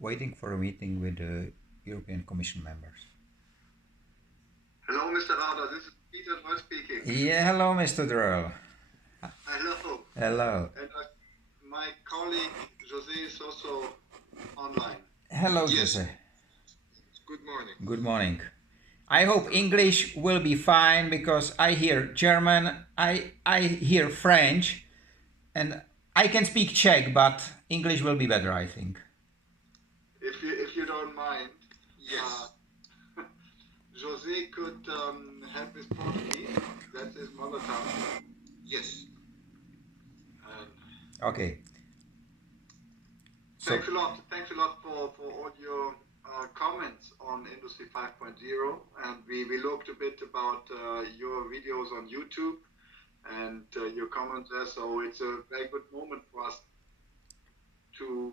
waiting for a meeting with the European Commission members. Hello, Mr. Rada. This is Peter Droy speaking. Yeah, hello, Mr. Droll. Hello. Hello. And my colleague Jose is also online. Hello, Yes. Jose. Good morning. Good morning. I hope English will be fine because I hear German, I hear French, and I can speak Czech, but English will be better, I think. If you don't mind, yes. Jose could help with Portuguese. That's his mother tongue. Yes. Okay. Thanks a lot. Thanks a lot for all your comments on Industry 5.0. And we looked a bit about your videos on YouTube and your comments there. So it's a very good moment for us to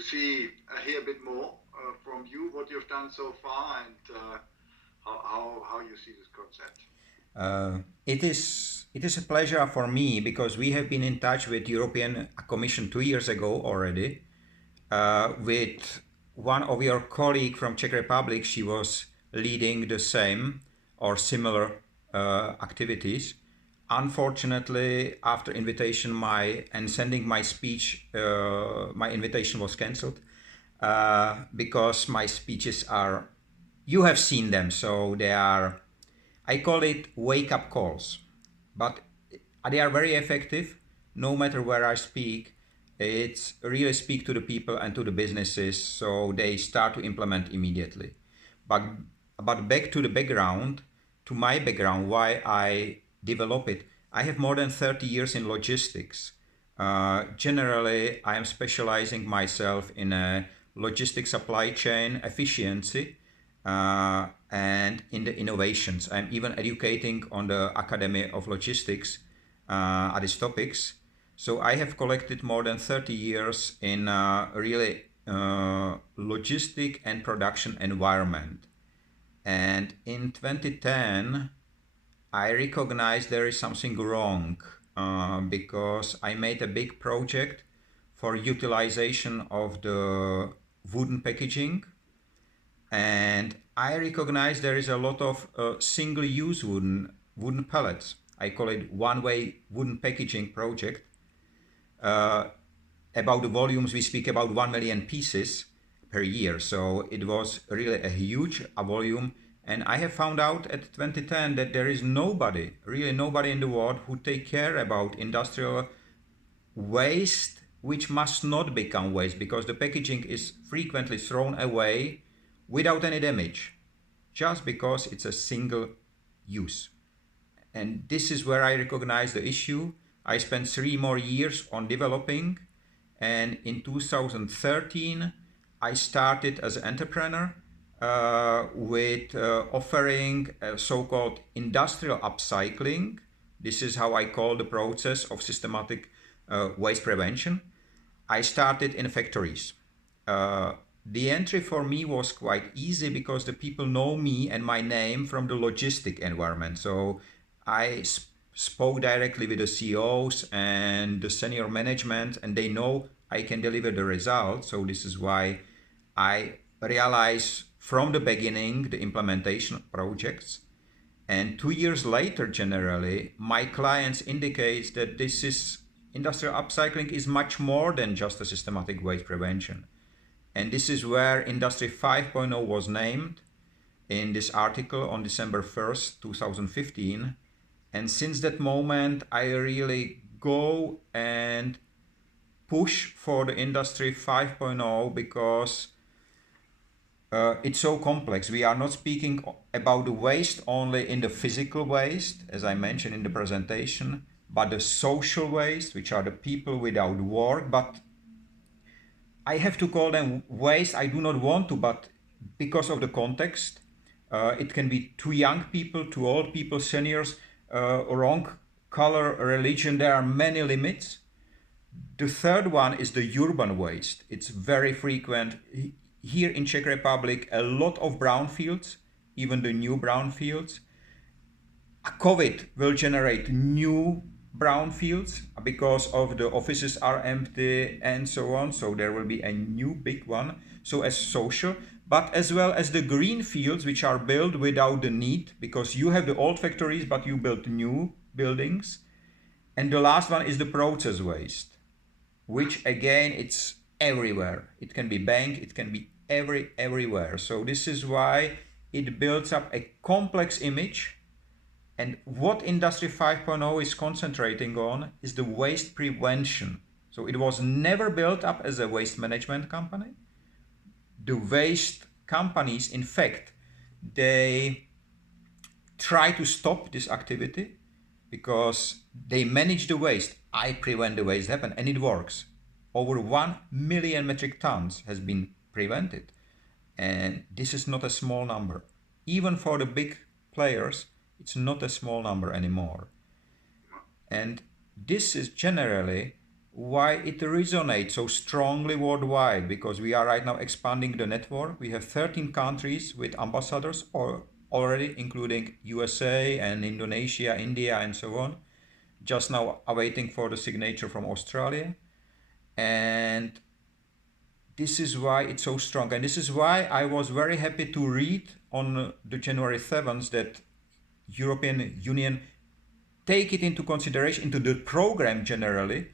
see, hear a bit more from you, what you've done so far, and how you see this concept. It is a pleasure for me because we have been in touch with European Commission 2 years ago already. With one of your colleague from Czech Republic, she was leading the same or similar activities. Unfortunately, after invitation and sending my speech, my invitation was cancelled because my speeches are, you have seen them, so they are, I call it wake-up calls, but they are very effective. No matter where I speak, it's really speak to the people and to the businesses, so they start to implement immediately. But back to the background, to my background, why I develop it. I have more than 30 years in logistics. Generally, I am specializing myself in a logistics supply chain efficiency and in the innovations. I'm even educating on the Academy of Logistics at these topics. So I have collected more than 30 years in really logistic and production environment. And in 2010, I recognized there is something wrong because I made a big project for utilization of the wooden packaging. And I recognize there is a lot of single-use wooden pellets. I call it one-way wooden packaging project. About the volumes, we speak about 1 million pieces per year. So it was really a huge volume. And I have found out at 2010 that there is nobody, really nobody in the world who take care about industrial waste, which must not become waste because the packaging is frequently thrown away without any damage, just because it's a single use. And this is where I recognize the issue. I spent 3 more years on developing, and in 2013 I started as an entrepreneur with offering so-called industrial upcycling. This is how I call the process of systematic waste prevention. I started in factories. The entry for me was quite easy because the people know me and my name from the logistic environment. So I spoke directly with the CEOs and the senior management, and they know I can deliver the results. So this is why I realize from the beginning the implementation projects. And 2 years later, generally, my clients indicate that this is industrial upcycling is much more than just a systematic waste prevention. And this is where Industry 5.0 was named in this article on December 1st, 2015. And since that moment, I really go and push for the Industry 5.0 because it's so complex. We are not speaking about the waste only in the physical waste, as I mentioned in the presentation, but the social waste, which are the people without work. But I have to call them waste. I do not want to, but because of the context, it can be too young people, too old people, seniors, wrong color, religion. There are many limits. The third one is the urban waste. It's very frequent. Here in Czech Republic, a lot of brownfields, even the new brownfields. COVID will generate new brownfields because of the offices are empty and so on. So there will be a new big one. so as social, but as well as the green fields which are built without the need, because you have the old factories but you build new buildings. And the last one is the process waste, which again it's everywhere. It can be bank, it can be everywhere. So this is why it builds up a complex image. And what Industry 5.0 is concentrating on is the waste prevention. So it was never built up as a waste management company. The waste companies, in fact, they try to stop this activity because they manage the waste. I prevent the waste happen, and it works. Over 1 million metric tons has been prevented, and this is not a small number. Even for the big players, it's not a small number anymore. And this is generally why it resonates so strongly worldwide, because we are right now expanding the network. We have 13 countries with ambassadors already, including USA and Indonesia, India, and so on. Just now awaiting for the signature from Australia. And this is why it's so strong. And this is why I was very happy to read on the January 7th that European Union take it into consideration into the program generally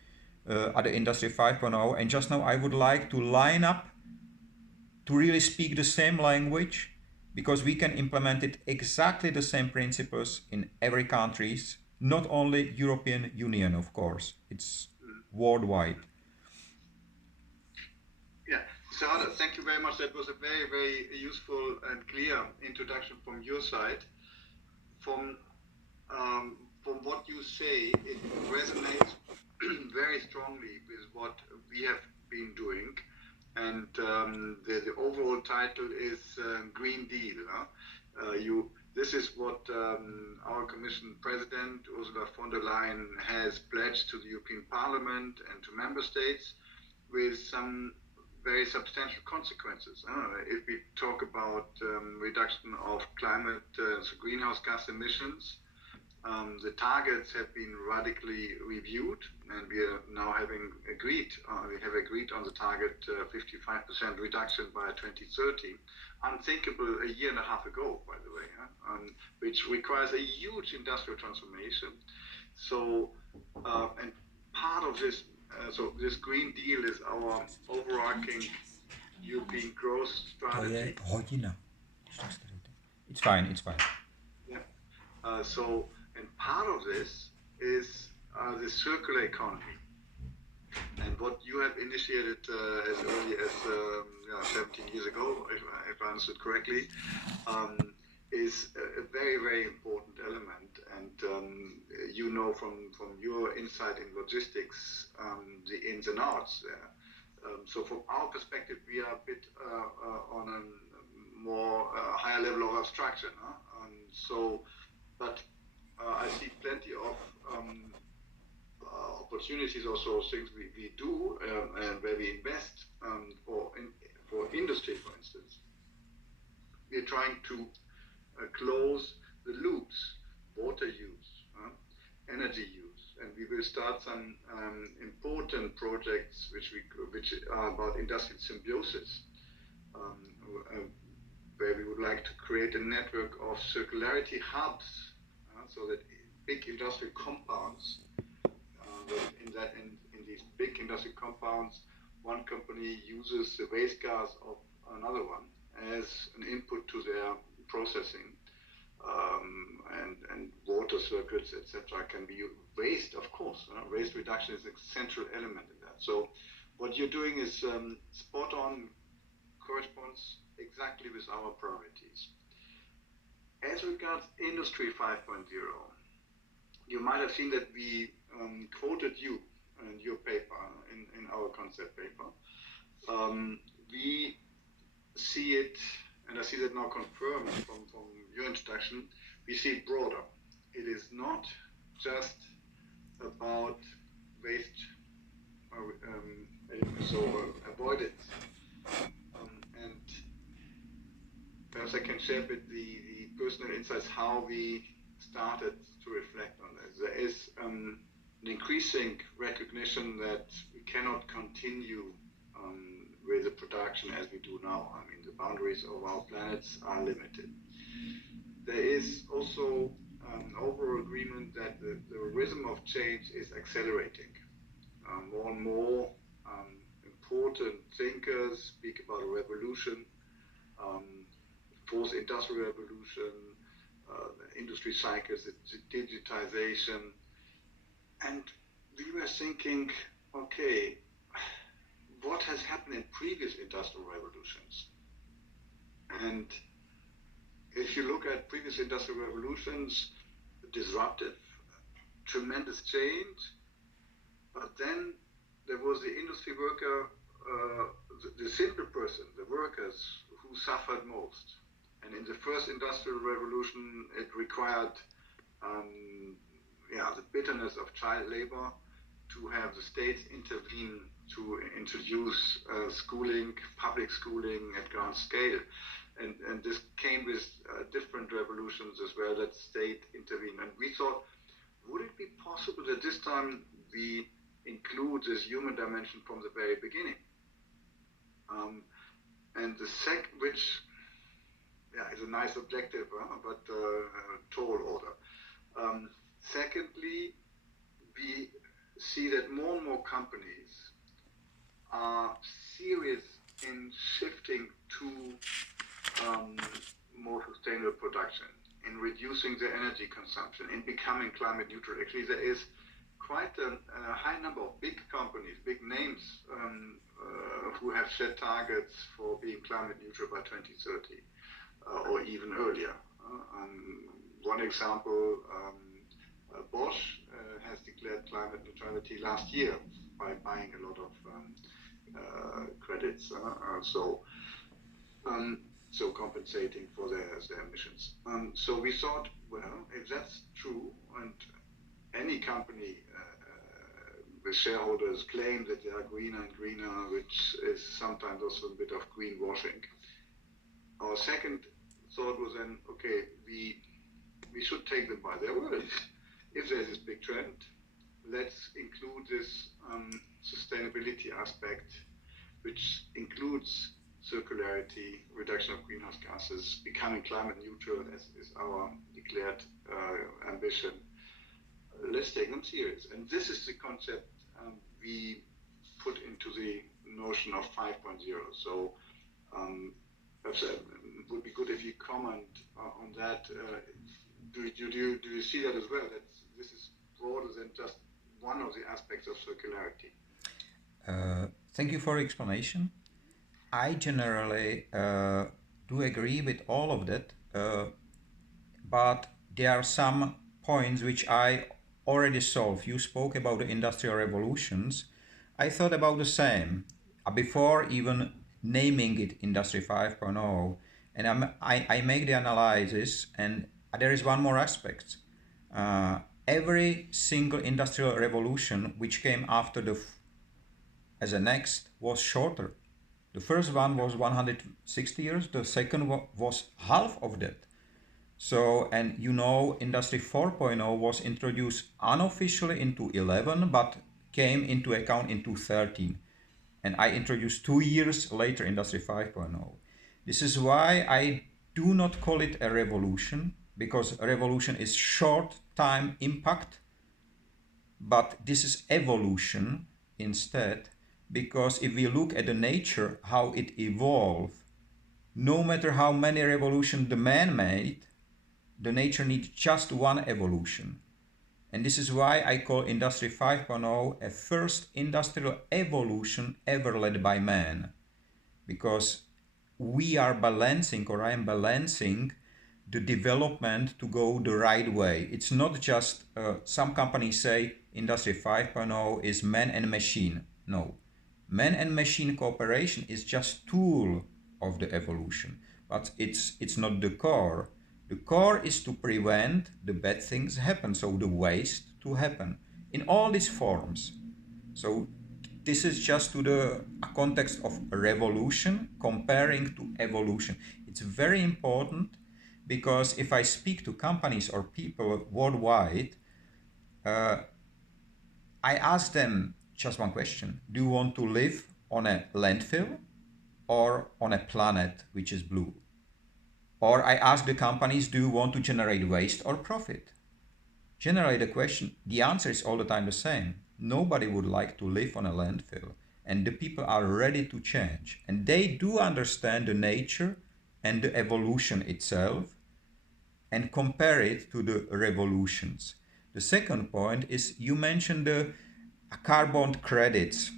at the Industry 5.0. And just now I would like to line up to really speak the same language, because we can implement it exactly the same principles in every countries, not only European Union, of course, it's worldwide. Yeah, so thank you very much. That was a very, very useful and clear introduction from your side. From from what you say, it resonates very strongly with what we have been doing, and the overall title is Green Deal. Huh? You. This is what our Commission President Ursula von der Leyen has pledged to the European Parliament and to member states, with some very substantial consequences. If we talk about reduction of climate, so greenhouse gas emissions, the targets have been radically reviewed, and we are now having agreed. We have agreed on the target 55% reduction by 2030. Unthinkable a year and a half ago, by the way, which requires a huge industrial transformation. So, and part of this, so this Green Deal is our overarching European growth strategy. It's fine, it's fine. Yeah. So, and part of this is the circular economy. And what you have initiated as early as 17 years ago, if I understood correctly, is a very, very important element. And you know from your insight in logistics, the ins and outs there. So from our perspective, we are a bit on a more higher level of abstraction. But I see plenty of opportunities, also things we do and where we invest for industry, for instance. We're trying to close the loops, water use, energy use, and we will start some important projects which are about industrial symbiosis, where we would like to create a network of circularity hubs, so that big industrial compounds, in these big industrial compounds, one company uses the waste gas of another one as an input to their processing, and water circuits, etc., can be waste, of course. Waste reduction is a central element in that. So what you're doing is spot on, corresponds exactly with our priorities. As regards Industry 5.0, you might have seen that we quoted you in your paper, in our concept paper. We see it, and I see that now confirmed from your introduction, we see it broader. It is not just about waste avoidance. And perhaps I can share a bit the personal insights how we started to reflect on this. There is an increasing recognition that we cannot continue with the production as we do now. I mean, the boundaries of our planets are limited. There is also an overall agreement that the rhythm of change is accelerating. More and more important thinkers speak about a revolution, um, fourth industrial revolution, industry cycles, digitization. And we were thinking, okay, what has happened in previous industrial revolutions? And if you look at previous industrial revolutions, disruptive, tremendous change, but then there was the industry worker, the simple person, the workers who suffered most. And in the first industrial revolution, it required the bitterness of child labor to have the state intervene to introduce schooling, public schooling at grand scale. And this came with different revolutions as well, that state intervened. And we thought, would it be possible that this time we include this human dimension from the very beginning? And the which is a nice objective, but tall order. Secondly, we see that more and more companies are serious in shifting to more sustainable production, in reducing their energy consumption, in becoming climate neutral. Actually, there is quite a high number of big companies, big names, who have set targets for being climate neutral by 2030 or even earlier. One example, Bosch has declared climate neutrality last year by buying a lot of credits. So compensating for their emissions. So we thought, well, if that's true, and any company with shareholders claim that they are greener and greener, which is sometimes also a bit of greenwashing. Our second thought was then, okay, we should take them by their word. If there's this big trend, let's include this sustainability aspect, which includes circularity, reduction of greenhouse gases, becoming climate neutral, as is our declared ambition. Let's take them serious. And this is the concept we put into the notion of 5.0. So perhaps it would be good if you comment on that. Do you see that as well? That this is broader than just one of the aspects of circularity. Thank you for explanation. I generally do agree with all of that, but there are some points which I already solved. You spoke about the industrial revolutions. I thought about the same before even naming it Industry 5.0, and I make the analysis, and there is one more aspect. Every single industrial revolution which came after as a next was shorter. The first one was 160 years, the second was half of that. So, and Industry 4.0 was introduced unofficially into 11, but came into account into 13. And I introduced 2 years later Industry 5.0. This is why I do not call it a revolution, because a revolution is short time impact, but this is evolution instead, because if we look at the nature, how it evolved, no matter how many revolutions the man made, the nature needs just one evolution. And this is why I call Industry 5.0 a first industrial evolution ever led by man. Because we are balancing, or I am balancing, the development to go the right way. It's not just, some companies say Industry 5.0 is man and machine. No. Man and machine cooperation is just tool of the evolution, but it's not the core. The core is to prevent the bad things happen, so the waste to happen in all these forms. So this is just to the context of revolution comparing to evolution. It's very important, because if I speak to companies or people worldwide, I ask them just one question. Do you want to live on a landfill, or on a planet which is blue? Or I ask the companies, do you want to generate waste or profit? Generally the answer is all the time the same. Nobody would like to live on a landfill, and the people are ready to change. And they do understand the nature and the evolution itself and compare it to the revolutions. The second point is you mentioned the carbon credits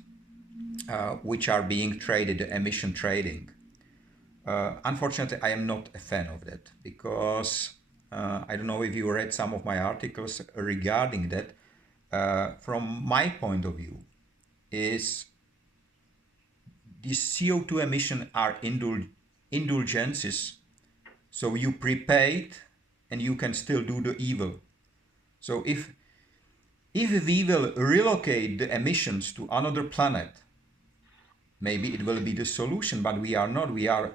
which are being traded, the emission trading. Unfortunately, I am not a fan of that because I don't know if you read some of my articles regarding that. From my point of view, is these CO2 emissions are indulgences, so you prepaid and you can still do the evil. So if we will relocate the emissions to another planet, maybe it will be the solution, but we are not. We are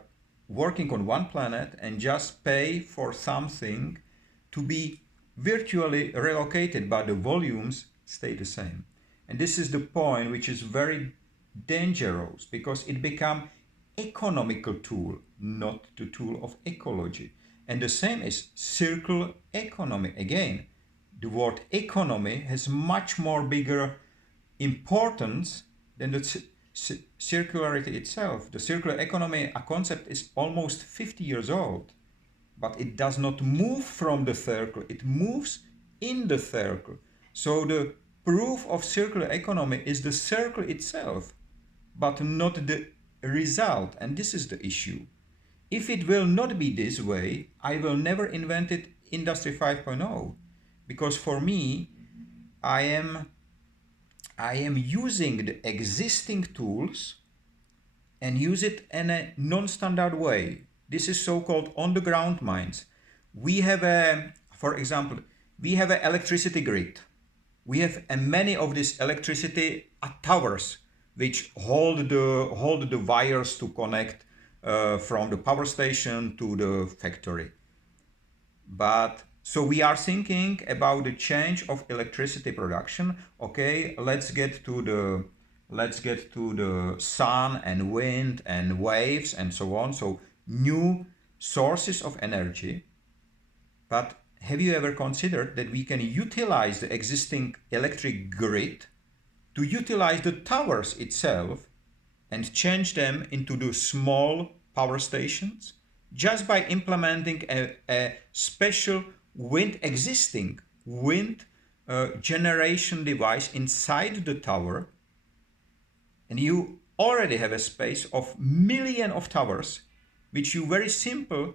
working on one planet and just pay for something to be virtually relocated, but the volumes stay the same. And this is the point which is very dangerous because it becomes economical tool, not the tool of ecology. And the same is circular economy. Again, the word economy has much more bigger importance than the circularity itself. The circular economy, a concept, is almost 50 years old, but it does not move from the circle, it moves in the circle. So the proof of circular economy is the circle itself, but not the result, and this is the issue. If it will not be this way, I will never invent it Industry 5.0, because for me, I am using the existing tools and use it in a non-standard way. This is so-called on-the-ground mines. We have for example, we have an electricity grid. We have many of these electricity towers which hold the wires to connect from the power station to the factory. But so we are thinking about the change of electricity production. Okay, let's get to the sun and wind and waves and so on. So new sources of energy. But have you ever considered that we can utilize the existing electric grid to utilize the towers itself and change them into the small power stations just by implementing a special existing wind generation device inside the tower, and you already have a space of millions of towers, which you very simple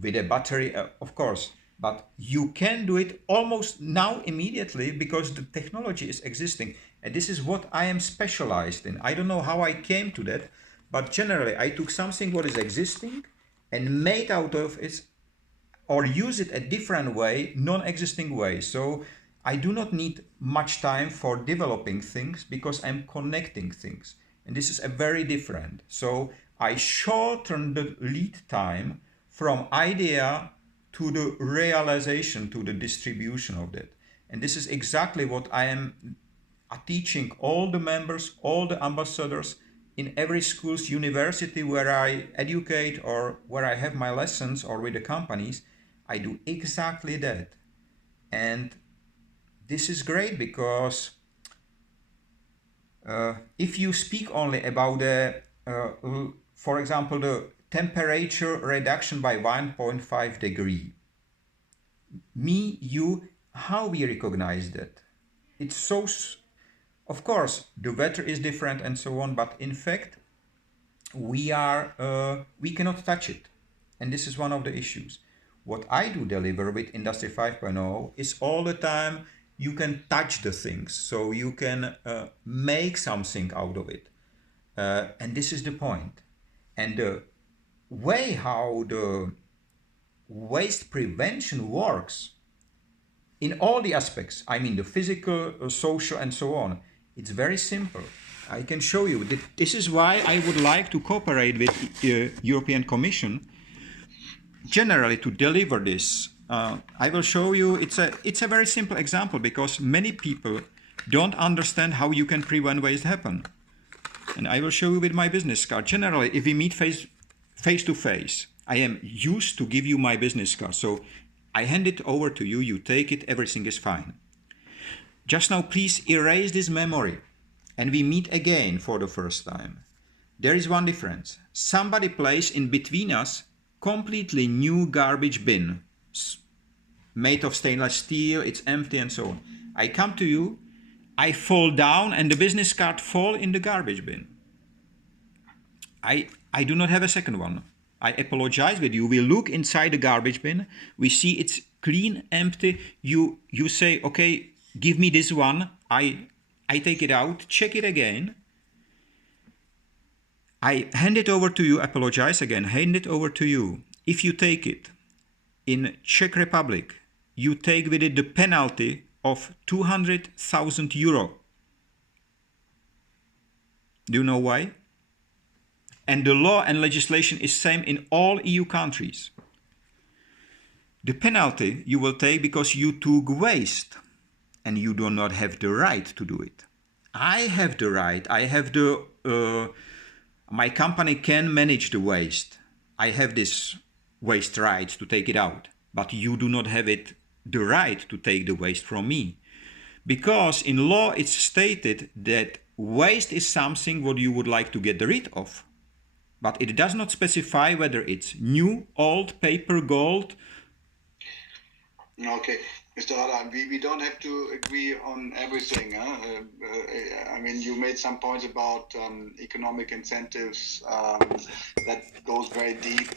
with a battery, of course, but you can do it almost now immediately because the technology is existing. And this is what I am specialized in. I don't know how I came to that, but generally I took something what is existing and made out of it or use it a different way, non-existing way. So I do not need much time for developing things because I'm connecting things. And this is a very different. So I shorten the lead time from idea to the realization, to the distribution of that. And this is exactly what I am teaching all the members, all the ambassadors in every school's university where I educate or where I have my lessons or with the companies. I do exactly that. And this is great because if you speak only about for example, the temperature reduction by 1.5 degree, how we recognize that? It's so, of course, the weather is different and so on, but in fact, we cannot touch it. And this is one of the issues. What I do deliver with Industry 5.0 is all the time you can touch the things, so you can make something out of it. And this is the point. And the way how the waste prevention works in all the aspects, I mean the physical, social and so on, it's very simple. I can show you that. This is why I would like to cooperate with the European Commission generally to deliver this. I will show you, it's a very simple example because many people don't understand how you can prevent waste happen. And I will show you with my business card. Generally, if we meet face to face, I am used to give you my business card. So I hand it over to you, you take it, everything is fine. Just now, please erase this memory and we meet again for the first time. There is one difference. Somebody placed in between us completely new garbage bin made of stainless steel, it's empty and so on. I come to you, I fall down and the business card fall in the garbage bin. I do not have a second one. I apologize with you. We look inside the garbage bin, we see it's clean, empty. You say, okay, give me this one. I take it out, check it again. I hand it over to you, apologize again, hand it over to you. If you take it, in Czech Republic, you take with it the penalty of 200,000 euro. Do you know why? And the law and legislation is same in all EU countries. The penalty you will take because you took waste and you do not have the right to do it. I have the right, I have the, my company can manage the waste. I have this waste right to take it out, but you do not have the right to take the waste from me. Because in law it's stated that waste is something what you would like to get rid of. But it does not specify whether it's new, old, paper, gold. Okay, Mr. Haller, we don't have to agree on everything. I mean, you made some points about economic incentives that goes very deep.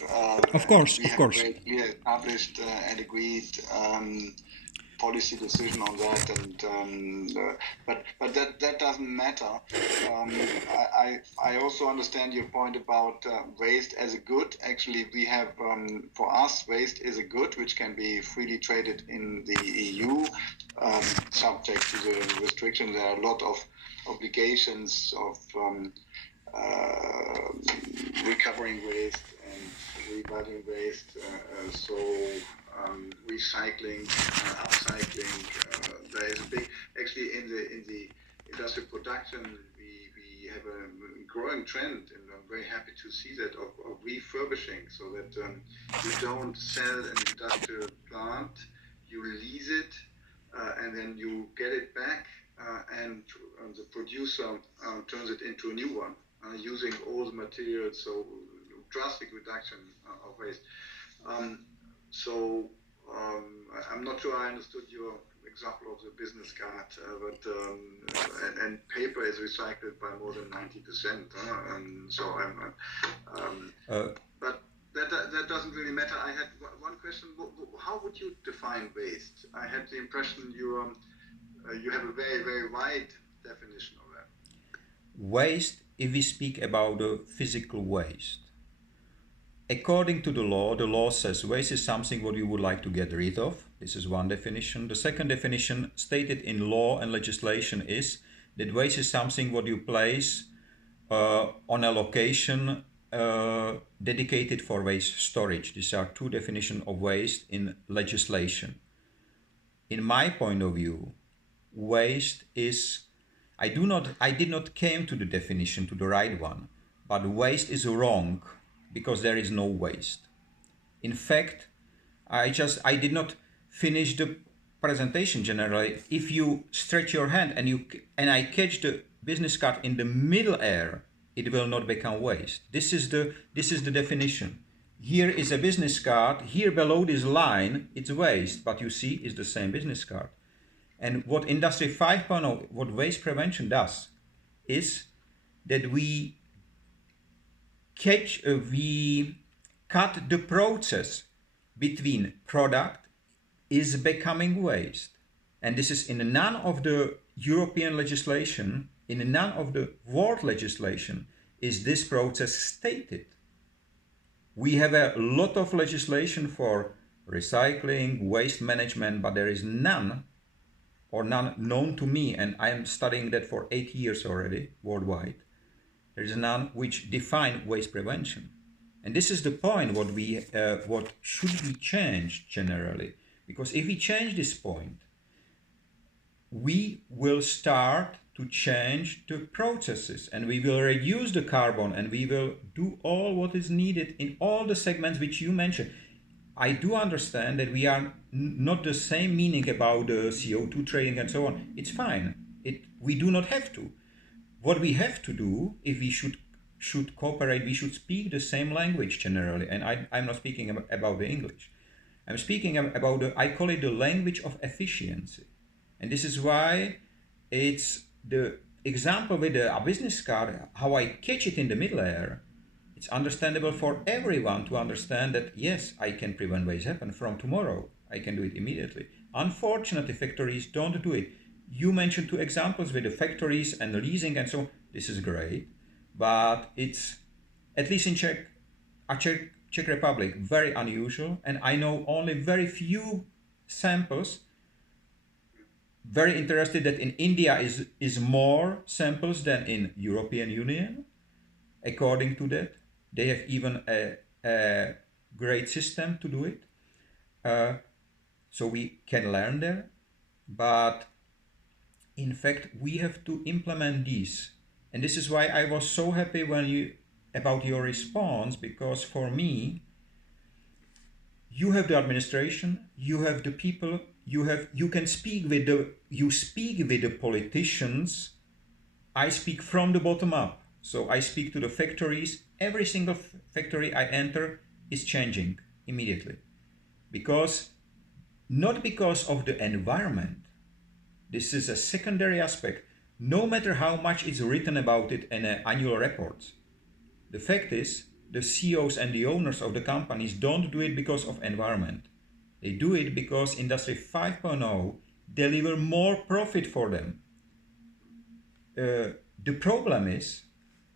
Of course, we of have course. very clear established and agreed policy decision on that, and but that doesn't matter. I also understand your point about waste as a good. Actually, we have for us waste is a good which can be freely traded in the EU, subject to the restrictions. There are a lot of obligations of recovering waste and revaluing waste. Recycling, upcycling. There is a big, actually, in the industrial production, we have a growing trend, and I'm very happy to see that of refurbishing, so that you don't sell an industrial plant, you lease it, and then you get it back, and the producer turns it into a new one, using all the materials. So drastic reduction of waste. I'm not sure I understood your example of the business card, but and paper is recycled by more than 90%. But that doesn't really matter. I had one question: how would you define waste? I had the impression you have a very, very wide definition of that. Waste, if we speak about the physical waste. According to the law says waste is something what you would like to get rid of. This is one definition. The second definition stated in law and legislation is that waste is something what you place on a location dedicated for waste storage. These are two definitions of waste in legislation. In my point of view, waste is, I did not came to the definition, to the right one, but waste is wrong, because there is no waste. In fact, I did not finish the presentation generally. If you stretch your hand and I catch the business card in the middle air, it will not become waste. This is the definition. Here is a business card, here below this line, it's waste, but you see it's the same business card. And what Industry 5.0, what waste prevention does, is that we cut the process between product is becoming waste. And this is in none of the European legislation, in none of the world legislation is this process stated. We have a lot of legislation for recycling, waste management, but there is none known to me, and I am studying that for 8 years already worldwide. There is none which define waste prevention. And this is the point what should be changed generally. Because if we change this point, we will start to change the processes, and we will reduce the carbon, and we will do all what is needed in all the segments which you mentioned. I do understand that we are not the same meaning about the CO2 trading and so on. It's fine. We do not have to. What we have to do, if we should cooperate, we should speak the same language generally. And I'm not speaking about the English. I'm speaking about I call it the language of efficiency. And this is why it's the example with a business card, how I catch it in the middle air. It's understandable for everyone to understand that, yes, I can prevent waste happen from tomorrow. I can do it immediately. Unfortunately, factories don't do it. You mentioned 2 examples with the factories and leasing and so on. This is great, but it's, at least in Czech Republic, very unusual. And I know only very few samples. Very interested that in India is more samples than in European Union. According to that, they have even a great system to do it. So we can learn there, but in fact we have to implement these. And this is why I was so happy about your response, because for me, you have the administration, you have the people, you can speak with the politicians. I speak from the bottom up. So I speak to the factories. Every single factory I enter is changing immediately. Not because of the environment. This is a secondary aspect. No matter how much is written about it in annual reports. The fact is, the CEOs and the owners of the companies don't do it because of environment. They do it because Industry 5.0 deliver more profit for them. The problem is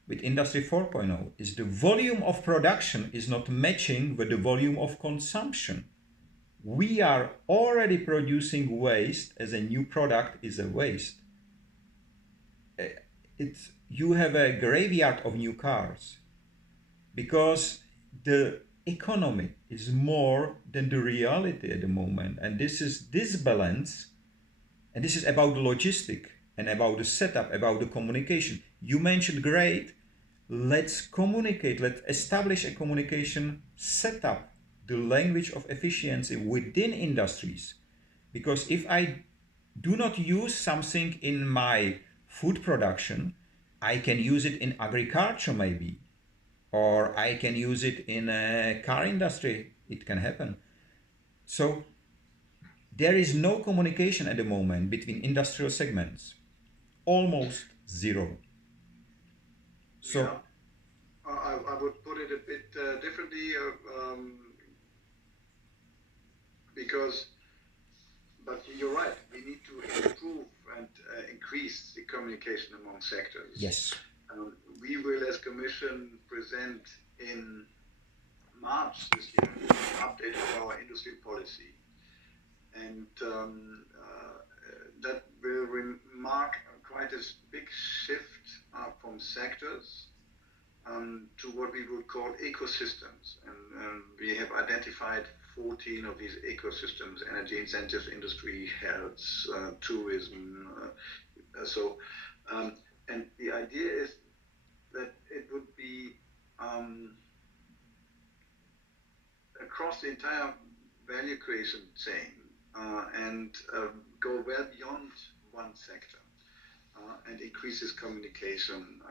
with Industry 4.0 is the volume of production is not matching with the volume of consumption. We are already producing waste as a new product is a waste. You have a graveyard of new cars because the economy is more than the reality at the moment. And this is disbalance, and this is about the logistic and about the setup, about the communication. You mentioned great. Let's communicate. Let's establish a communication setup, the language of efficiency within industries. Because if I do not use something in my food production, I can use it in agriculture maybe, or I can use it in a car industry. It can happen. So there is no communication at the moment between industrial segments. Almost zero. So yeah. I would put it a bit differently, but you're right. We need to improve and increase the communication among sectors. yes, We will, as Commission, present in March this year an update of our industry policy, and that will mark quite a big shift from sectors to what we would call ecosystems. And we have identified 14 of these ecosystems: energy, incentives, industry, health, tourism. And the idea is that it would be across the entire value creation chain and go well beyond one sector. And increases communication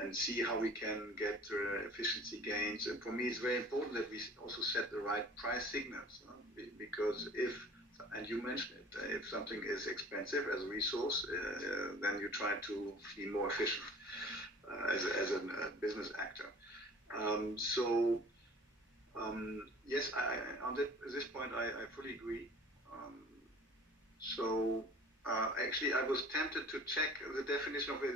and see how we can get efficiency gains. And for me, it's very important that we also set the right price signals because and you mentioned it, if something is expensive as a resource, then you try to be more efficient as a business actor. Yes, on this point, I fully agree. Actually, I was tempted to check the definition of it.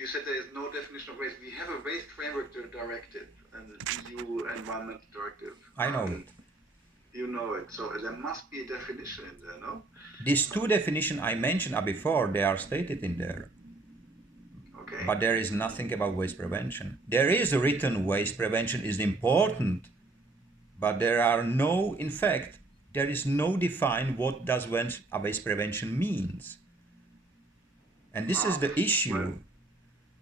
You said there is no definition of waste. We have a waste framework directive, an EU environmental directive. I know it. You know it. So there must be a definition in there, no? These 2 definitions I mentioned are before, they are stated in there. Okay. But there is nothing about waste prevention. There is a written waste prevention is important, but there is no define what does waste prevention means. And this is the Well, issue.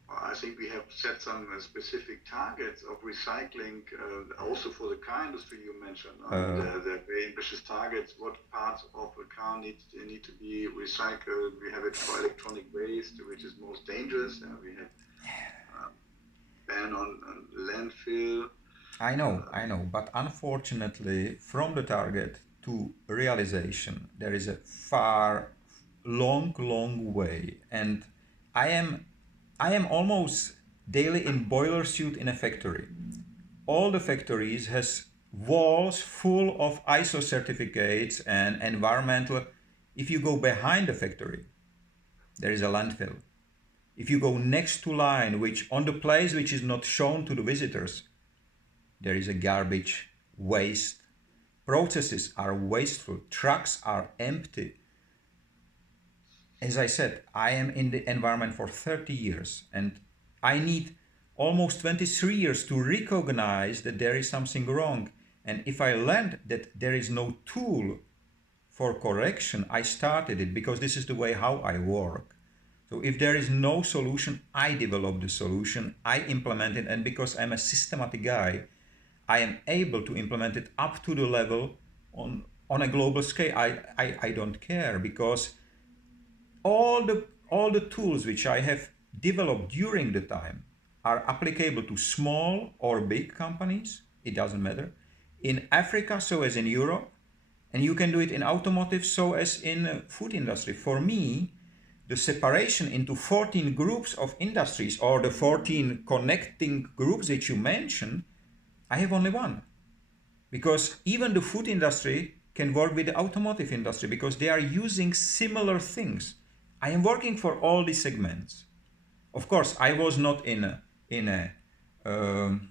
I think we have set some specific targets of recycling, also for the car industry you mentioned. I mean, Uh, they're very ambitious targets. What parts of a car need to be recycled? We have it for electronic waste, which is most dangerous. We have um, ban on landfill. I know, but unfortunately, from the target to realization, there is a far, long way. And I am, I am almost daily in boiler suit in a factory. All the factories has walls full of ISO certificates and environmental. If you go behind the factory, there is a landfill. If you go next to line, which on the place which is not shown to the visitors, there is a garbage, waste. Processes are wasteful. Trucks are empty. As I said, I am in the environment for 30 years and I need almost 23 years to recognize that there is something wrong. And if I learned that there is no tool for correction, I started it because this is the way how I work. So if there is no solution, I develop the solution, I implement it, and because I'm a systematic guy, I am able to implement it up to the level on a global scale. I don't care because all the tools which I have developed during the time are applicable to small or big companies. It doesn't matter. In Africa, so as in Europe, and you can do it in automotive, so as in food industry. For me, the separation into 14 groups of industries or the 14 connecting groups that you mentioned, I have only one. Because even the food industry can work with the automotive industry because they are using similar things. I am working for all these segments. Of course, I was not in a um,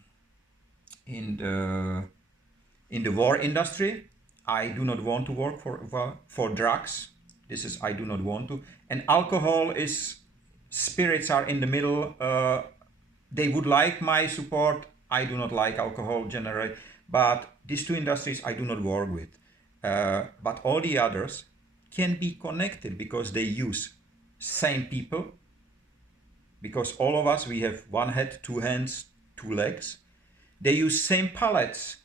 in the war industry. I do not want to work for drugs. This is I do not want to. And alcohol is spirits are in the middle. They would like my support. I do not like alcohol generally, but these two industries I do not work with. But all the others can be connected because they use same people. Because all of us we have one head, two hands, two legs. They use same pallets,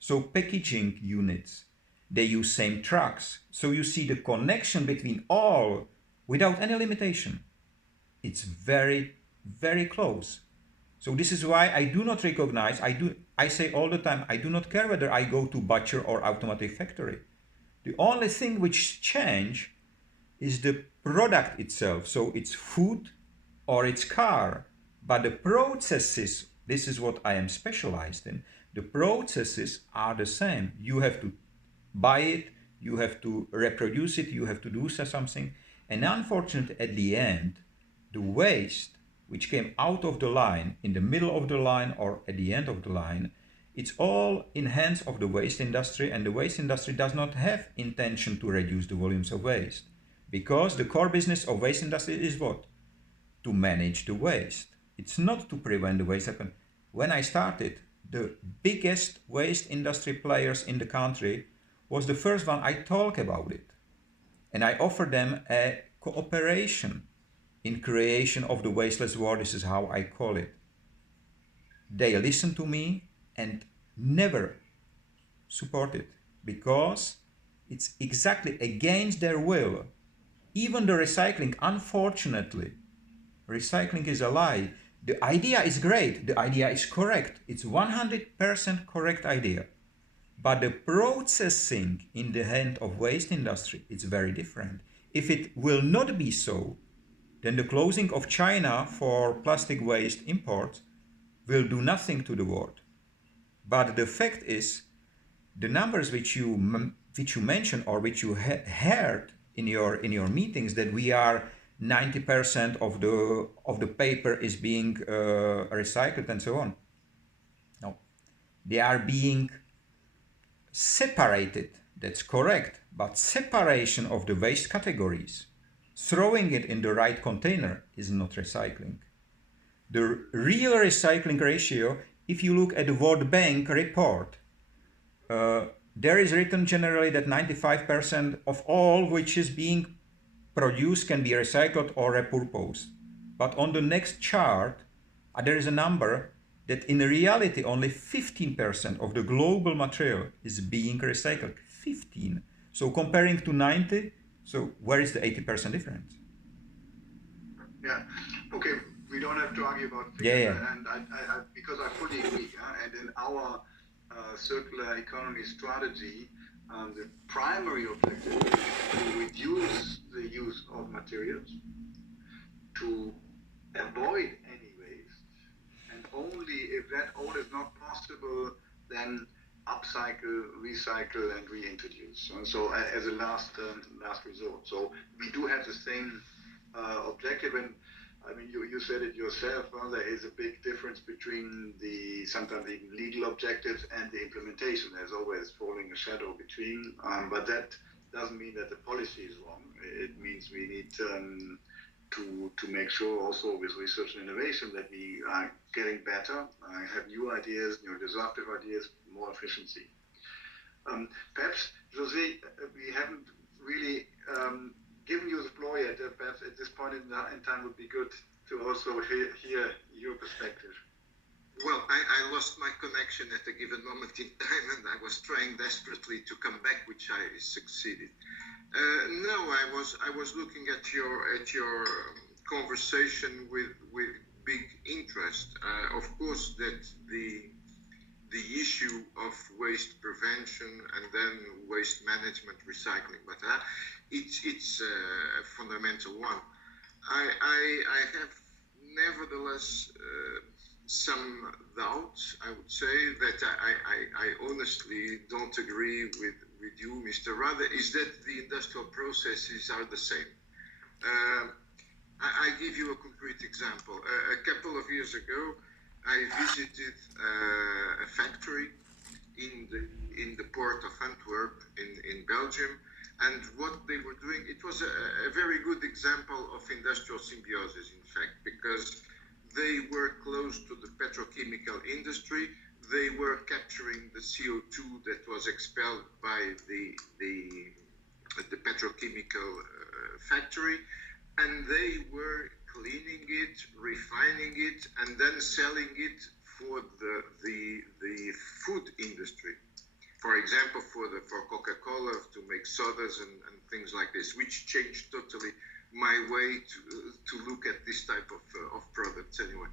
so packaging units. They use same trucks. So you see the connection between all without any limitation. It's very close. So this is why I do not recognize, I say all the time, I do not care whether I go to butcher or automotive factory. The only thing which change is the product itself. So it's food or it's car. But the processes, this is what I am specialized in. The processes are the same. You have to buy it, you have to reproduce it, you have to do something. And unfortunately, at the end, the waste which came out of the line, in the middle of the line or at the end of the line, it's all in hands of the waste industry, and the waste industry does not have intention to reduce the volumes of waste. Because the core business of waste industry is what? To manage the waste. It's not to prevent the waste happen. When I started, the biggest waste industry players in the country was the first one I talk about it. And I offer them a cooperation in creation of the wasteless world. This is how I call it. They listen to me and never support it because it's exactly against their will. Even the recycling, unfortunately, recycling is a lie. The idea is great, the idea is correct, it's 100% correct idea. But the processing in the hand of waste industry is very different. If it will not be so, then the closing of China for plastic waste imports will do nothing to the world. But the fact is, the numbers which you mentioned or which you heard in your meetings, that we are 90% of the paper is being recycled and so on. No, they are being separated. That's correct. But separation of the waste categories, throwing it in the right container, is not recycling. The real recycling ratio, if you look at the World Bank report, there is written generally that 95% of all which is being produced can be recycled or repurposed. But on the next chart, there is a number that in reality only 15% of the global material is being recycled. 15. So comparing to 90, so where is the 80% difference? Yeah. Okay. We don't have to argue about Yeah, figures, yeah. and because I fully agree. And in our circular economy strategy, the primary objective is to reduce the use of materials, to avoid any waste, and only if that all is not possible, then upcycle, recycle, and reintroduce. So as a last resort. So we do have the same objective, and I mean you said it yourself. There is a big difference between the sometimes even legal objectives and the implementation. There's always falling a shadow between, but that doesn't mean that the policy is wrong. It means we need to make sure also with research and innovation that we are getting better, have new ideas, new disruptive ideas, more efficiency. Perhaps, Jose, we haven't really given you the floor yet. Perhaps at this point in time would be good to also hear your perspective. Well, I lost my connection at a given moment in time, and I was trying desperately to come back, which I succeeded. No, I was looking at your conversation with big interest. Of course, that the issue of waste prevention and then waste management, recycling, but it's a fundamental one. I have nevertheless some doubts. I would say that I honestly don't agree with you, Mr. Rather, is that the industrial processes are the same. I give you a concrete example. A couple of years ago, I visited a factory in the port of Antwerp in Belgium, and what they were doing, it was a very good example of industrial symbiosis, in fact, because they were close to the petrochemical industry. They were capturing the CO2 that was expelled by the petrochemical factory, and they were cleaning it, refining it, and then selling it for the food industry. For example, for Coca-Cola to make sodas and things like this, which changed totally my way to look at this type of products anyway.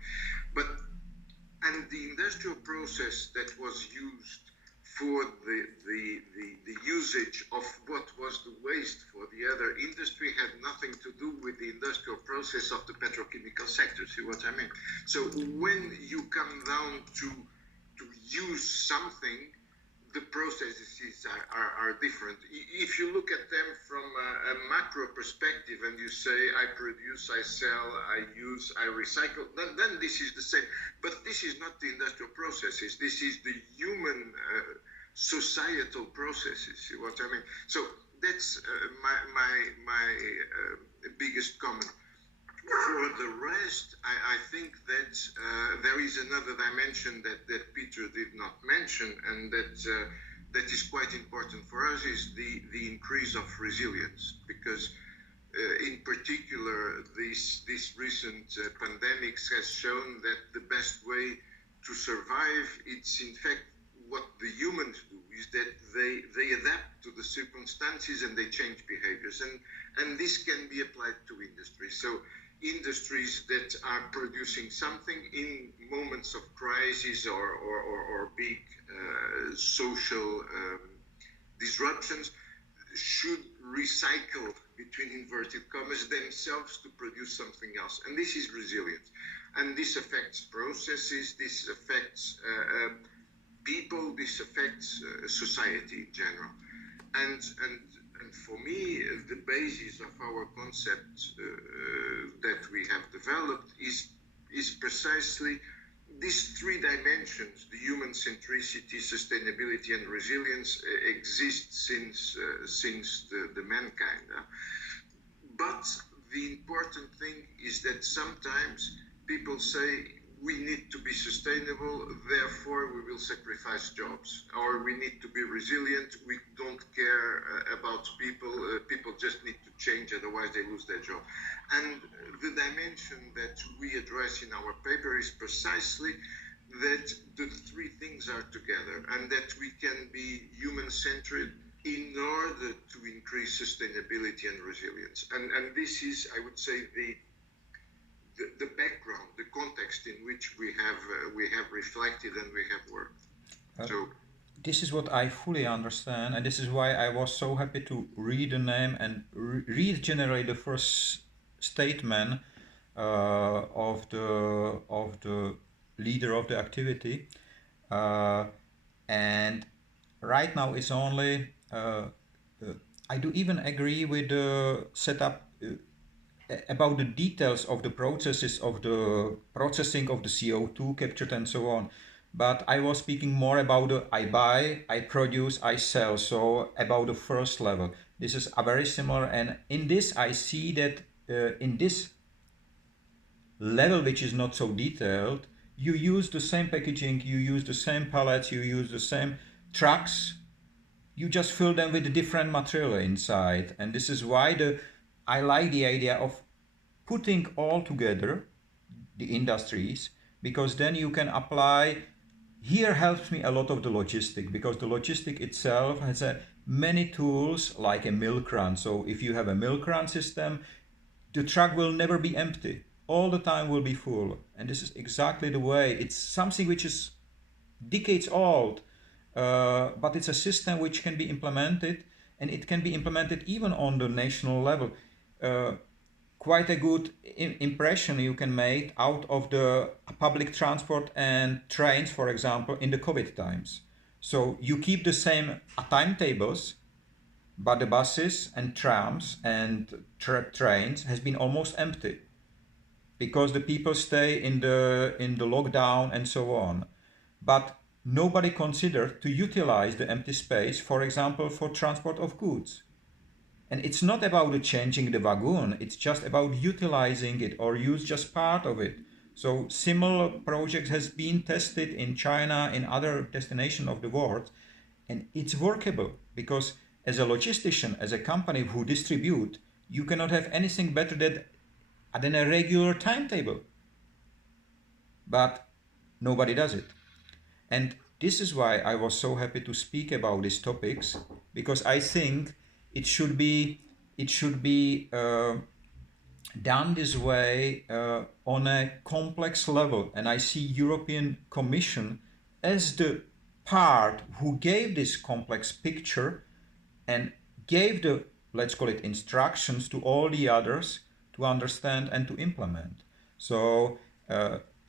And the industrial process that was used for the usage of what was the waste for the other industry had nothing to do with the industrial process of the petrochemical sector. See what I mean? So when you come down to use something, the processes are different. If you look at them from a macro perspective and you say, I produce, I sell, I use, I recycle, then this is the same. But this is not the industrial processes. This is the human societal processes. See what I mean? So that's my biggest comment. For the rest, I think that there is another dimension that Peter did not mention, and that is quite important for us, is the increase of resilience. Because in particular, this recent pandemics has shown that the best way to survive, it's in fact what the humans do, is that they adapt to the circumstances and they change behaviors. And this can be applied to industry. So industries that are producing something in moments of crisis or big social disruptions should recycle, between inverted commas, themselves to produce something else. And this is resilience. And this affects processes, this affects people, this affects society in general. And for me, the basis of our concept that we have developed is precisely these three dimensions. The human centricity, sustainability, and resilience exist since the mankind. But the important thing is that sometimes people say, we need to be sustainable, therefore we will sacrifice jobs. Or we need to be resilient, we don't care about people, people just need to change, otherwise they lose their job. And the dimension that we address in our paper is precisely that the three things are together, and that we can be human-centered in order to increase sustainability and resilience. And this is, I would say, the background, the context in which we have reflected and we have worked. So this is what I fully understand, and this is why I was so happy to read the name and read generally the first statement of the leader of the activity, and right now it's only I do even agree with the setup about the details of the processes of the processing of the CO2 captured and so on. But I was speaking more about the I buy, I produce, I sell, so about the first level. This is a very similar, and in this I see that in this level, which is not so detailed, you use the same packaging, you use the same pallets, you use the same trucks, you just fill them with different material inside. And this is why I like the idea of putting all together the industries, because then you can apply. Here helps me a lot of the logistic, because the logistic itself has many tools like a milk run. So if you have a milk run system, the truck will never be empty. All the time will be full. And this is exactly the way. It's something which is decades old, but it's a system which can be implemented, and it can be implemented even on the national level. Quite a good impression you can make out of the public transport and trains, for example, in the COVID times. So you keep the same timetables, but the buses and trams and trains has been almost empty because the people stay in the lockdown and so on. But nobody considered to utilize the empty space, for example, for transport of goods. And it's not about changing the wagon, it's just about utilizing it or use just part of it. So similar projects has been tested in China, in other destinations of the world, and it's workable because as a logistician, as a company who distribute, you cannot have anything better than a regular timetable. But nobody does it. And this is why I was so happy to speak about these topics, because I think it should be done this way on a complex level. And I see European Commission as the part who gave this complex picture and gave the, let's call it, instructions to all the others to understand and to implement. So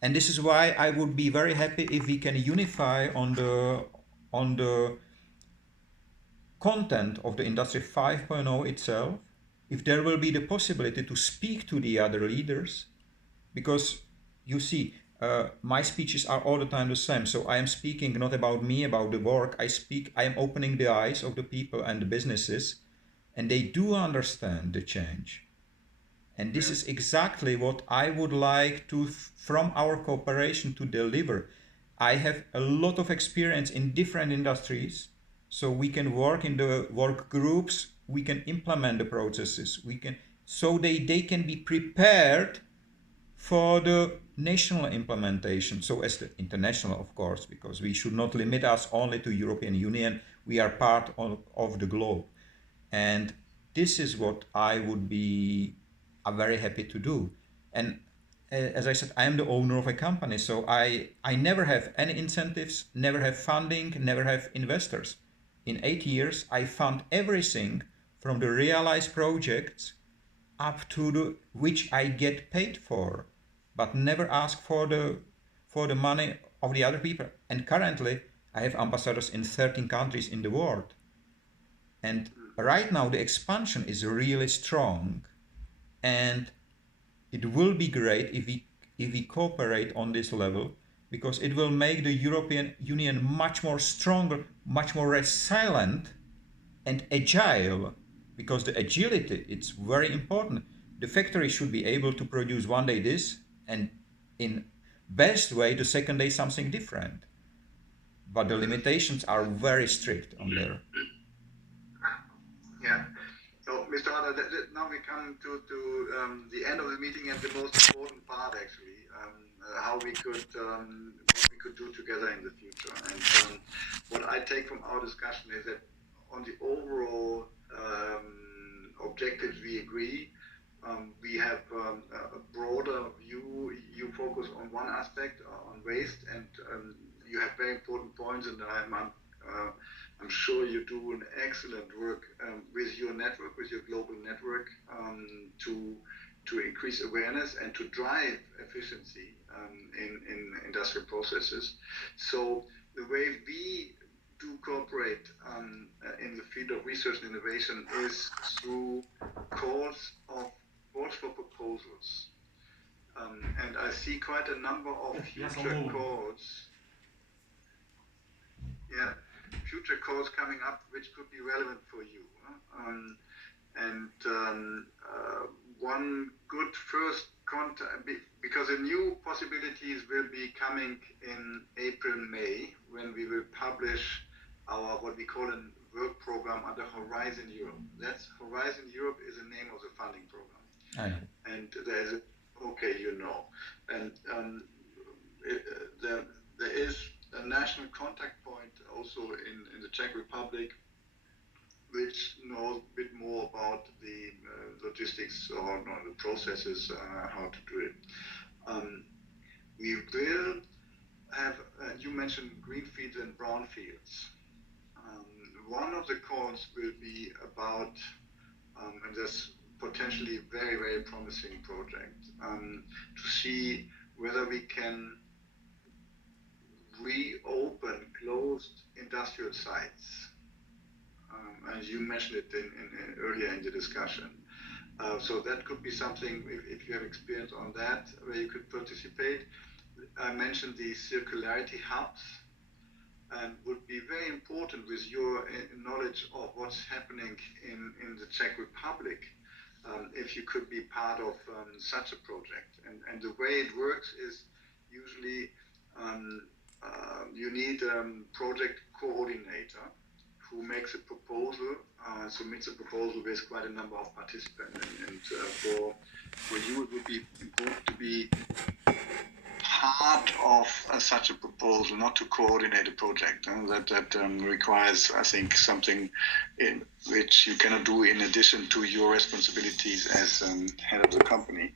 and this is why I would be very happy if we can unify on the content of the Industry 5.0 itself, if there will be the possibility to speak to the other leaders, because you see, my speeches are all the time the same. So I am speaking not about me, about the work. I am opening the eyes of the people and the businesses, and they do understand the change. And this is exactly what I would like to, from our cooperation, to deliver. I have a lot of experience in different industries, so we can work in the work groups, we can implement the processes, so they can be prepared for the national implementation, so as the international, of course, because we should not limit us only to European Union, we are part of the globe. And this is what I would be very happy to do. And as I said, I am the owner of a company, so I never have any incentives, never have funding, never have investors. In 8 years, I fund everything from the realized projects up to which I get paid for, but never ask for the money of the other people. And currently, I have ambassadors in 13 countries in the world. And right now, the expansion is really strong. And it will be great if we cooperate on this level, because it will make the European Union much more stronger, much more resilient and agile, because the agility, it's very important. The factory should be able to produce one day this, and in best way the second day something different. But the limitations are very strict on there. Yeah. So, Mr. Adam, now we come to the end of the meeting and the most important part, actually, how we could what we could do together in the future. And what I take from our discussion is that on the overall objectives we agree. We have a broader view. You focus on one aspect, on waste, and you have very important points. And I'm sure you do an excellent work with your network, with your global network, to increase awareness and to drive efficiency in industrial processes. So the way we do cooperate in the field of research and innovation is through calls for proposals. And I see quite a number of future calls coming up which could be relevant for you. One good first contact, because the new possibilities will be coming in April, May, when we will publish our what we call a work program under Horizon Europe. That's Horizon Europe is the name of the funding program. I know. And there's and there is a national contact point also in the Czech Republic, which knows a bit more about the logistics or the processes, how to do it. We will have, you mentioned greenfields and brownfields. One of the calls will be about, and that's potentially a very, very promising project, to see whether we can reopen closed industrial sites. As you mentioned it earlier in the discussion. So that could be something, if you have experience on that, where you could participate. I mentioned the circularity hubs, and would be very important with your knowledge of what's happening in the Czech Republic, if you could be part of such a project. And the way it works is usually you need a project coordinator who makes a proposal, submits a proposal with quite a number of participants. And for you, it would be important to be part of such a proposal, not to coordinate a project. That requires, I think, something which you cannot do in addition to your responsibilities as head of the company.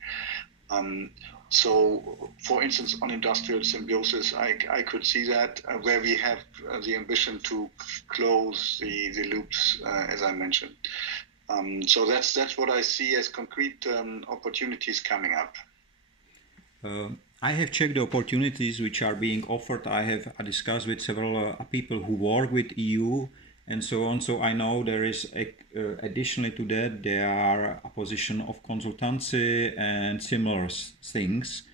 So, for instance, on industrial symbiosis, I could see that where we have the ambition to close the loops, as I mentioned. So that's what I see as concrete opportunities coming up. I have checked the opportunities which are being offered. I have discussed with several people who work with EU and so on. So I know there is, additionally to that, there are a position of consultancy and similar things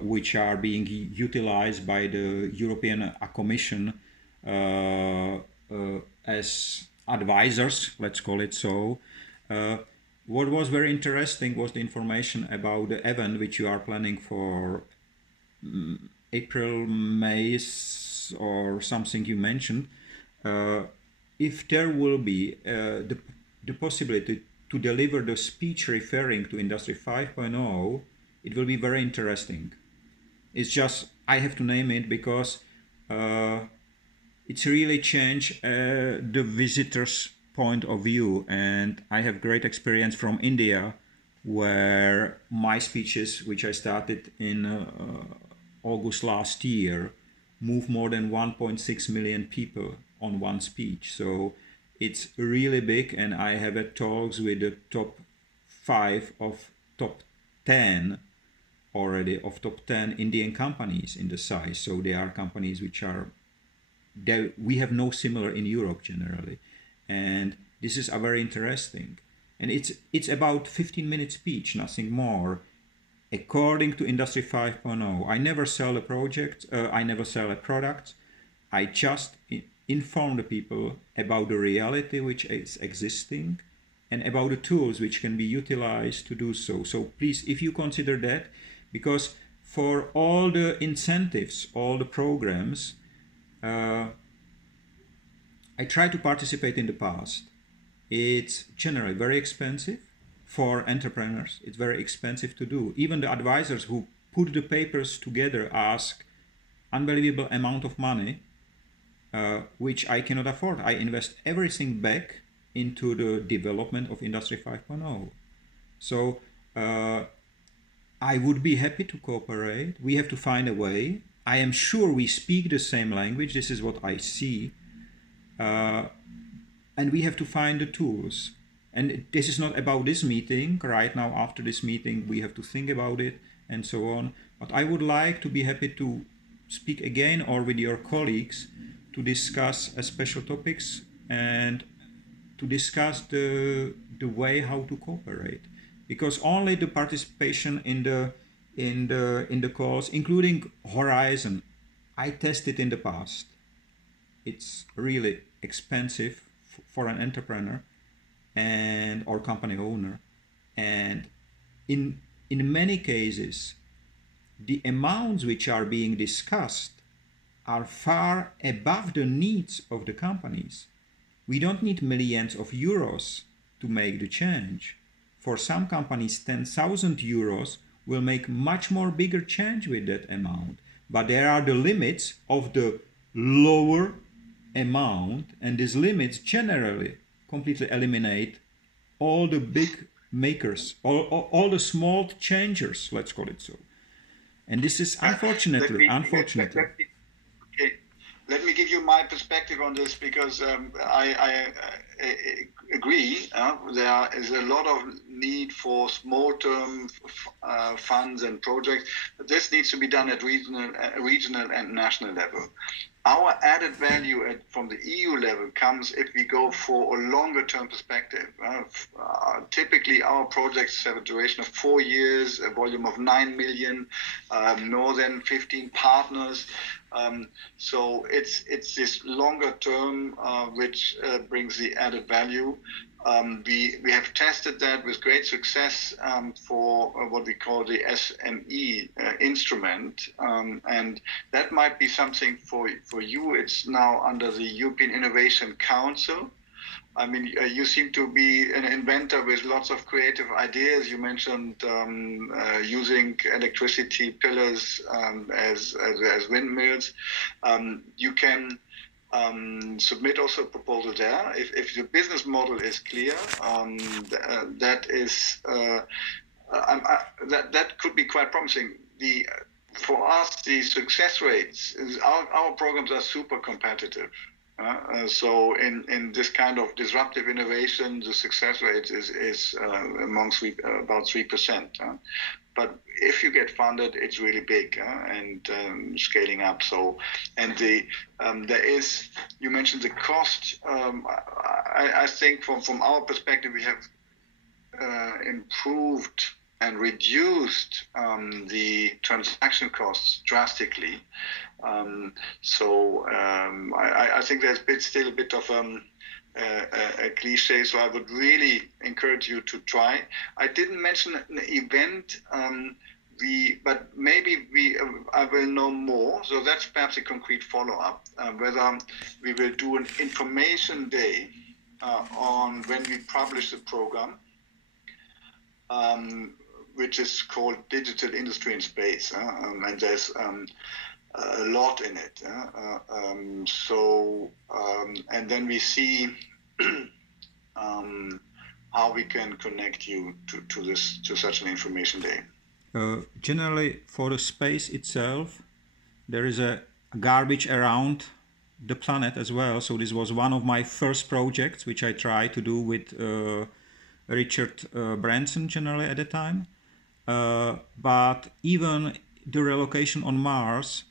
which are being utilized by the European Commission as advisors, let's call it so. What was very interesting was the information about the event which you are planning for April, May, or something you mentioned. If there will be the possibility to deliver the speech referring to Industry 5.0, it will be very interesting. It's just, I have to name it because it's really changed the visitors' point of view. And I have great experience from India, where my speeches, which I started in August last year, moved more than 1.6 million people on one speech. So it's really big, and I have had talks with the top 5 of top 10 already, of top 10 Indian companies in the size. So they are companies which are, we have no similar in Europe generally. And this is a very interesting. And it's about 15-minute speech, nothing more, according to Industry 5.0. I never sell a project, I never sell a product. I just inform the people about the reality which is existing and about the tools which can be utilized to do so. So please, if you consider that, because for all the incentives, all the programs, I tried to participate in the past. It's generally very expensive for entrepreneurs. It's very expensive to do. Even the advisors who put the papers together ask unbelievable amount of money, which I cannot afford. I invest everything back into the development of Industry 5.0. So I would be happy to cooperate. We have to find a way. I am sure we speak the same language. This is what I see. And we have to find the tools. And this is not about this meeting. Right now, after this meeting, we have to think about it and so on. But I would like to be happy to speak again or with your colleagues to discuss special topics and to discuss the way how to cooperate. Because only the participation in the calls, including Horizon, I tested in the past. It's really expensive for an entrepreneur and or company owner, and in many cases the amounts which are being discussed are far above the needs of the companies. We don't need millions of euros to make the change. For some companies, 10,000 euros will make much more bigger change with that amount. But there are the limits of the lower amount, and these limits generally completely eliminate all the big makers, all the small changers, let's call it so. And this is unfortunately. Let me give you my perspective on this, because I agree. There is a lot of need for small-term funds and projects, but this needs to be done at regional and national level. Our added value from the EU level comes if we go for a longer-term perspective. Typically, our projects have a duration of 4 years, a volume of 9 million, more than 15 partners. So it's this longer term which brings the added value. We have tested that with great success for what we call the SME instrument, and that might be something for you. It's now under the European Innovation Council. I mean, you seem to be an inventor with lots of creative ideas. You mentioned using electricity pillars as windmills. You can submit also a proposal there. If the business model is clear, that could be quite promising. For us, the success rates, our programs are super competitive. So in this kind of disruptive innovation, the success rate is amongst about 3%. But if you get funded, it's really big and scaling up. So, and there is, you mentioned the cost. I think from our perspective, we have improved and reduced the transaction costs drastically. I think there's still a bit of a cliche, so I would really encourage you to try. I didn't mention an event, but maybe I will know more. So that's perhaps a concrete follow-up, whether we will do an information day on when we publish the program, which is called Digital Industry in Space, and there's a lot in it. And then we see how we can connect you to such an information day. Generally, for the space itself, there is a garbage around the planet as well. So this was one of my first projects, which I tried to do with Richard Branson generally at the time. But even the relocation on Mars,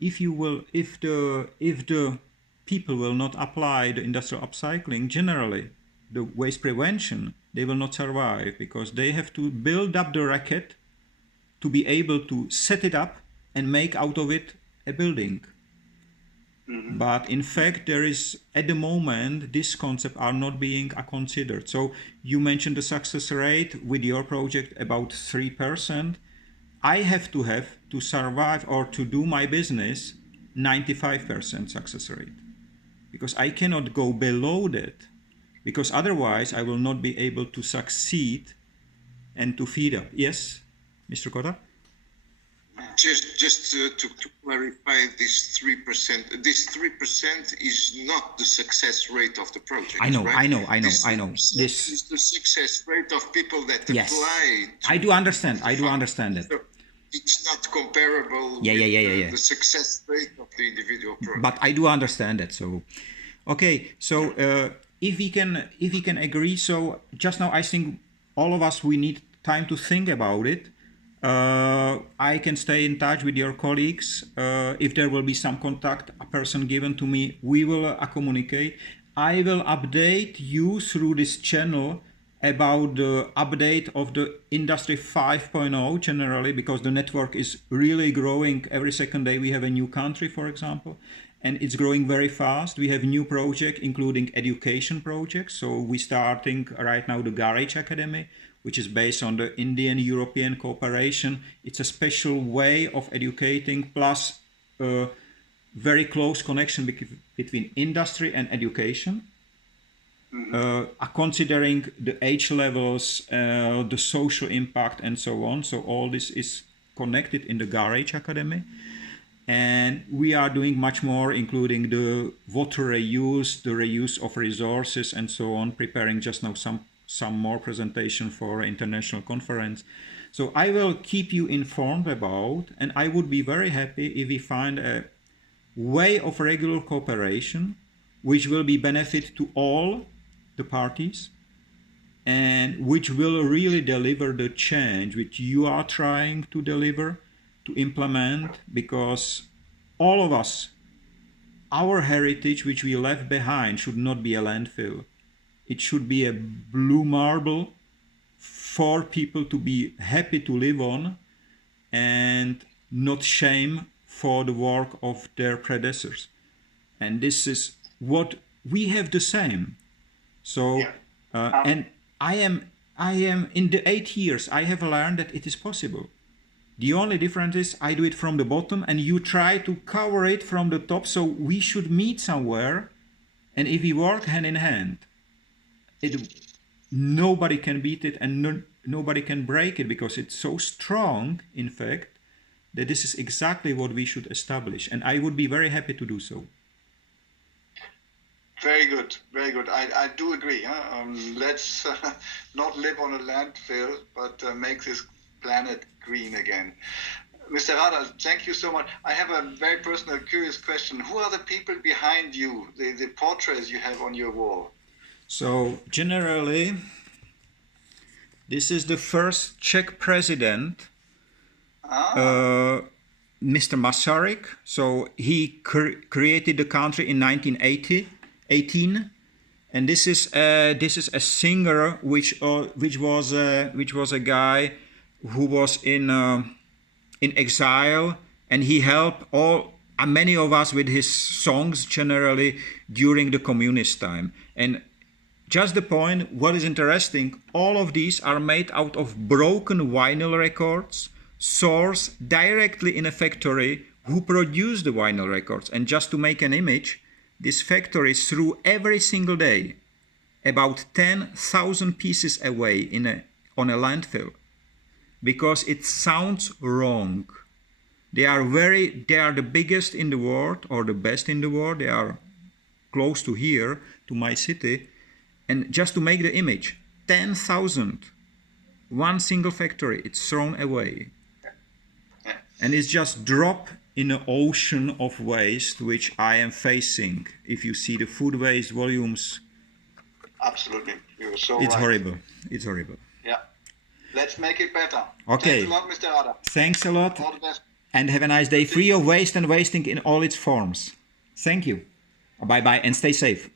if the people will not apply the industrial upcycling, generally the waste prevention, they will not survive, because they have to build up the racket to be able to set it up and make out of it a building. Mm-hmm. But in fact, there is, at the moment, these concepts are not being considered. So you mentioned the success rate with your project about 3%. I have to survive or to do my business 95% success rate, because I cannot go below that. because otherwise I will not be able to succeed and to feed up. Yes, Mr. Kota? Just to clarify, this 3%. This 3% is not the success rate of the project. I know, right? I know. This is the success rate of people that Yes, apply. I do understand. I do understand it. So it's not comparable Yeah. with the success rate of the individual project. But I do understand it. So, okay. So if we can agree. So just now, I think all of us, we need time to think about it. I can stay in touch with your colleagues. If there will be some contact person given to me, we will communicate. I will update you through this channel about the update of the Industry 5.0 generally, because the network is really growing. Every second day we have a new country, for example, and it's growing very fast. We have new projects, including education projects. So we're starting right now the Garage Academy, which is based on the Indian-European cooperation. It's a special way of educating, plus a very close connection between industry and education. Considering the age levels, the social impact, and so on. So all this is connected in the Garage Academy. And we are doing much more, including the water reuse, the reuse of resources, and so on, preparing just now some more presentation for an international conference. So I will keep you informed about, and I would be very happy if we find a way of regular cooperation which will be benefit to all the parties and which will really deliver the change which you are trying to deliver, to implement, because all of us, our heritage which we left behind should not be a landfill. It should be a blue marble for people to be happy to live on and not shame for the work of their predecessors. And this is what we have the same. So, and I am in the 8 years, I have learned that it is possible. The only difference is I do it from the bottom and you try to cover it from the top. So we should meet somewhere. And if we work hand in hand, nobody can beat it and nobody can break it, because it's so strong, in fact, that this is exactly what we should establish. And I would be very happy to do so. Very good, very good. I do agree. Let's not live on a landfill, but make this planet green again. Mr. Rada, thank you so much. I have a very personal, curious question. Who are the people behind you, the portraits you have on your wall? So generally, this is the first Czech president, Mr. Masaryk. So he created the country in 1918, and this is a singer which was a guy who was in exile, and he helped many of us with his songs generally during the communist time. And just the point, what is interesting, all of these are made out of broken vinyl records, sourced directly in a factory who produced the vinyl records. And just to make an image, this factory threw every single day about 10,000 pieces away on a landfill, because it sounds wrong. They are the biggest in the world, or the best in the world. They are close to here, to my city. And just to make the image, 10,000, one single factory, it's thrown away. And it's just drop in an ocean of waste which I am facing. If you see the food waste volumes, absolutely, you're so it's right. Horrible. It's horrible. Yeah, let's make it better. Okay. Thanks a lot, Mr. Rada. Thanks a lot. All the best. And have a nice day, free of waste and wasting in all its forms. Thank you. Bye-bye, and stay safe.